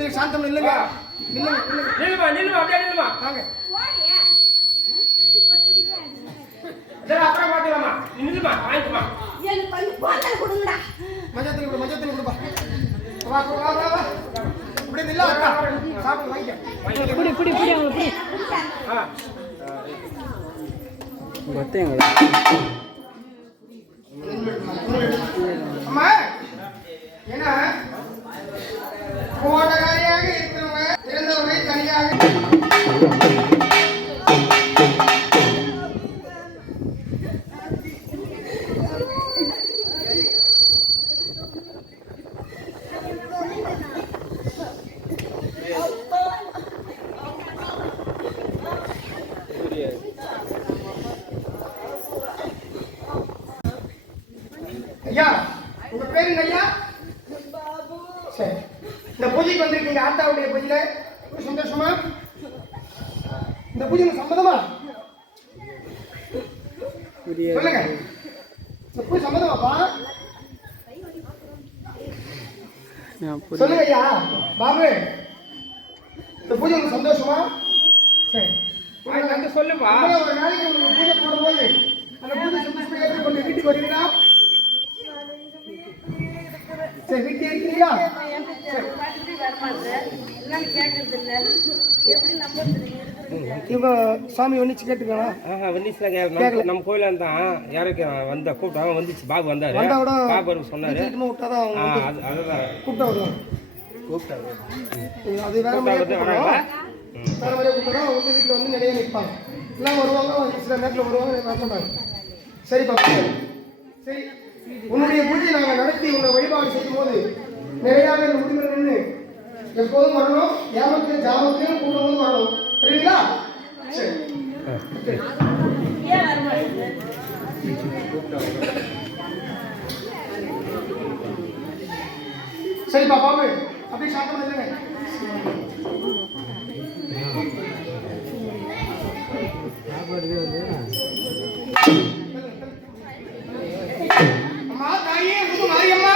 அப்படியே சாந்தம் இல்லைங்க. நில்லுமா அப்படியே நில்லுமா. வாங்க. சரி அப்புறம் பாத்துக்கலாமா. நில்லுமா வாங்கிக்குமா. எனக்கு வந்து போதல் கொடுங்கடா. மஞ்சள் கொடுப்பா. வா. இப்படி நில்ல அக்கா. சாப்பிட்டு வாங்கிக்க. புடி அவங்க புடி. ಗೊತ್ತೇಂಗ அம்மா என்ன கோடகாரியாக இருக்கிறவங்க இறந்தவரை தனியாக ஐயா உங்க பேரு என்ன ஐயா? சரி இந்த பூஜைக்கு வந்திருக்கீங்க ஆத்தாவுடைய பூஜையில சந்தோஷமா? இந்த பூஜை சம்மதமா? சொல்லுங்க இந்த பூஜை சம்மதமாப்பா? சொல்லுங்க ஐயா பாபு இந்த பூஜை உங்களுக்கு சந்தோஷமா? சரி வந்து சொல்லுப்பா. ஒரு நாளைக்கு உங்களுக்கு பூஜை போடும்போது அந்த பூஜை சந்தோஷமா ஏற்றுக்கொண்டு வீட்டுக்கு வருவீங்களா? சரி வீட்டு இருக்கீங்களா? இவங்க சாமி வந்துச்சு கேட்டுக்கலாம். வந்துச்சுல நம்ம கோயில இருந்தா யாருக்கு வந்த கூப்பிட்டாங்க வந்துச்சு. பாபு வந்தாரு. பாபு சொன்னாரு அதுதான் கூப்பிட்டா வருவாங்க. அது வேற மாதிரி கூப்பிட்டா உங்க வீட்டில் வந்து நிறைய நிற்பாங்க. எல்லாம் வருவாங்க சில நேரத்தில் வருவாங்க வரமாட்டாங்க. சரி பாப்பா சரி உன்னுடைய பூஜை நாங்கள் நடத்தி உங்களை வழிபாடு செய்யும் போது நிறைய பேர் முடிவு நின்று எப்போதும் வரணும். ஏமத்தையும் ஜாமத்தையும் கூடும்போது வரணும். புரியுங்களா? சரி சரிப்பா பாபு அப்படியே சாப்பிட இல்லைங்க. அம்மா தாயே மாரியம்மா